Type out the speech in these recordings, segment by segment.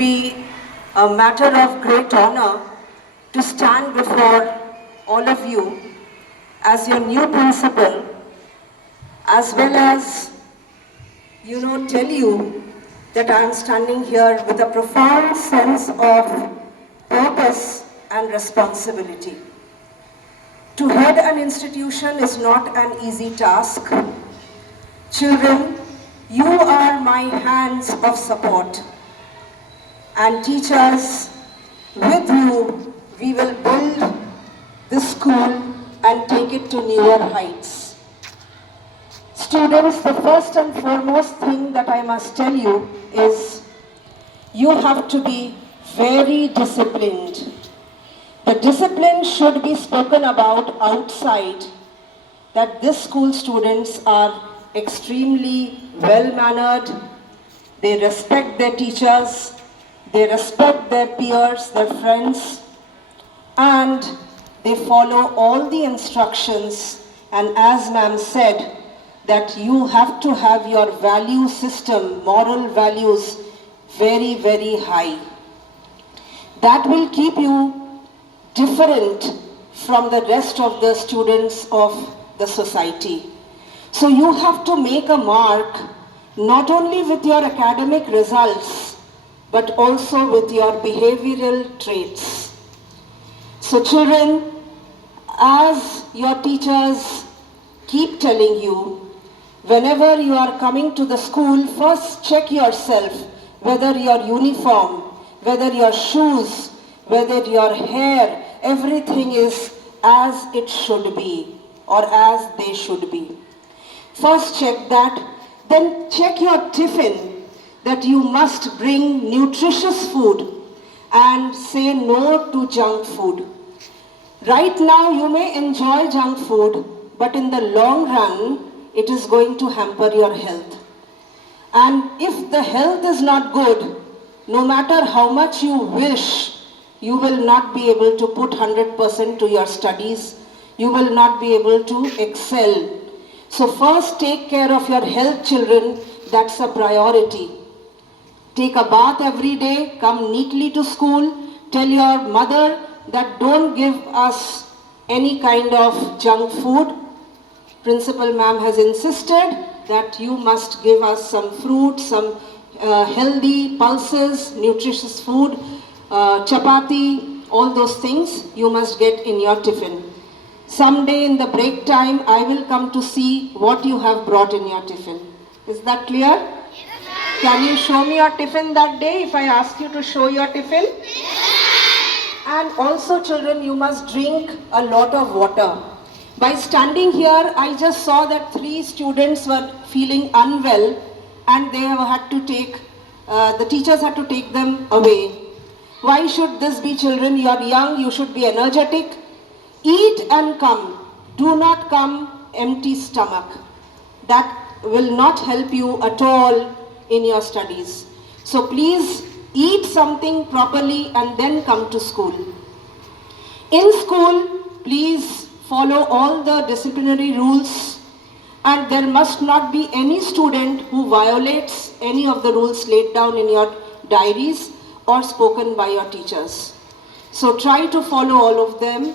Be a matter of great honor to stand before all of you as your new principal, as well as, tell you that I am standing here with a profound sense of purpose and responsibility. To head an institution is not an easy task. Children, you are my hands of support. And teachers, with you, we will build this school and take it to newer heights. Students, the first and foremost thing that I must tell you is you have to be very disciplined. The discipline should be spoken about outside, that this school students are extremely well-mannered, they respect their teachers, they respect their peers, their friends, and they follow all the instructions. And as ma'am said, that you have to have your value system, moral values, very, very high. That will keep you different from the rest of the students of the society. So you have to make a mark not only with your academic results, but also with your behavioral traits. So children, as your teachers keep telling you, whenever you are coming to the school, first check yourself whether your uniform, whether your shoes, whether your hair, everything is as it should be or as they should be. First check that, then check your tiffin, that you must bring nutritious food and say no to junk food. Right now you may enjoy junk food, but in the long run, it is going to hamper your health. And if the health is not good, no matter how much you wish, you will not be able to put 100% to your studies. You will not be able to excel. So first take care of your health, children. That's a priority. Take a bath every day, come neatly to school, tell your mother that don't give us any kind of junk food. Principal ma'am has insisted that you must give us some fruit, some healthy pulses, nutritious food, chapati, all those things you must get in your tiffin. Someday in the break time, I will come to see what you have brought in your tiffin. Is that clear? Yes, ma'am. Can you show me your tiffin that day if I ask you to show your tiffin? Yes. And also children, you must drink a lot of water. By standing here, I just saw that 3 students were feeling unwell and they had to take, the teachers had to take them away. Why should this be, children? You are young, you should be energetic. Eat and come. Do not come empty stomach. That will not help you at all in your studies. So please eat something properly and then come to school. In school, please follow all the disciplinary rules, and there must not be any student who violates any of the rules laid down in your diaries or spoken by your teachers. So try to follow all of them.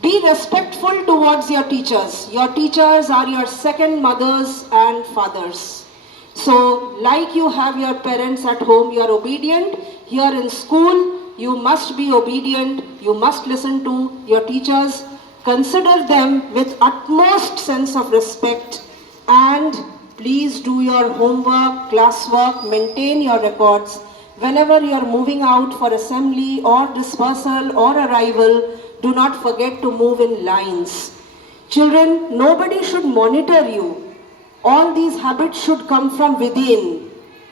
Be respectful towards your teachers. Your teachers are your second mothers and fathers. So like you have your parents at home, you are obedient. Here in school, you must be obedient. You must listen to your teachers. Consider them with utmost sense of respect, and please do your homework, classwork, maintain your records. Whenever you are moving out for assembly or dispersal or arrival, do not forget to move in lines. Children, nobody should monitor you. All these habits should come from within.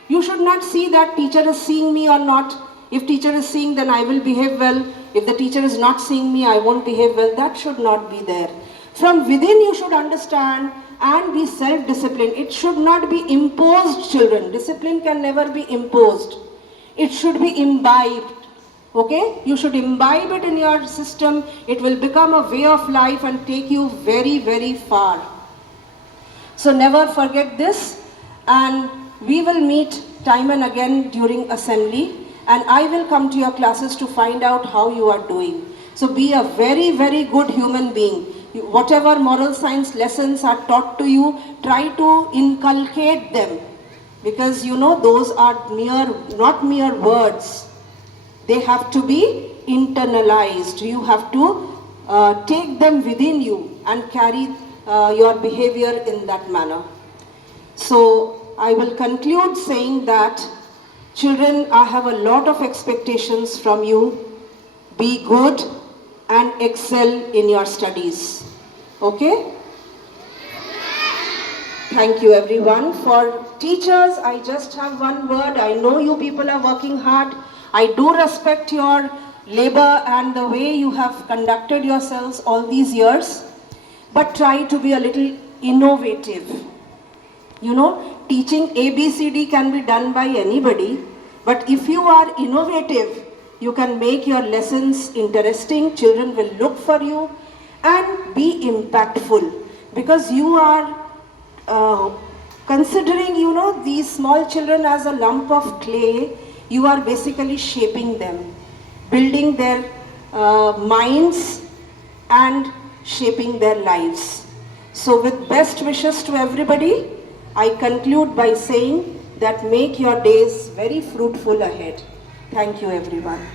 You should not see that teacher is seeing me or not. If teacher is seeing, then I will behave well. If the teacher is not seeing me, I won't behave well. That should not be there. From within you should understand and be self-disciplined. It should not be imposed, children. Discipline can never be imposed. It should be imbibed. Okay? You should imbibe it in your system. It will become a way of life and take you very, very far. So never forget this, and we will meet time and again during assembly. and I will come to your classes to find out how you are doing. So be a very, very good human being. Whatever moral science lessons are taught to you, try to inculcate them, because you know those are not mere words. They have to be internalized. You have to take them within you and carry your behavior in that manner. So I will conclude saying that, children, I have a lot of expectations from you. Be good and excel in your studies. Okay? Thank you everyone. For teachers, I just have one word. I know you people are working hard. I do respect your labor and the way you have conducted yourselves all these years. But try to be a little innovative. You know, teaching ABCD can be done by anybody. But if you are innovative, you can make your lessons interesting. Children will look for you and be impactful, because you are considering, you know, these small children as a lump of clay. You are basically shaping them, building their minds and shaping their lives. So with best wishes to everybody, I conclude by saying that make your days very fruitful ahead. Thank you everyone.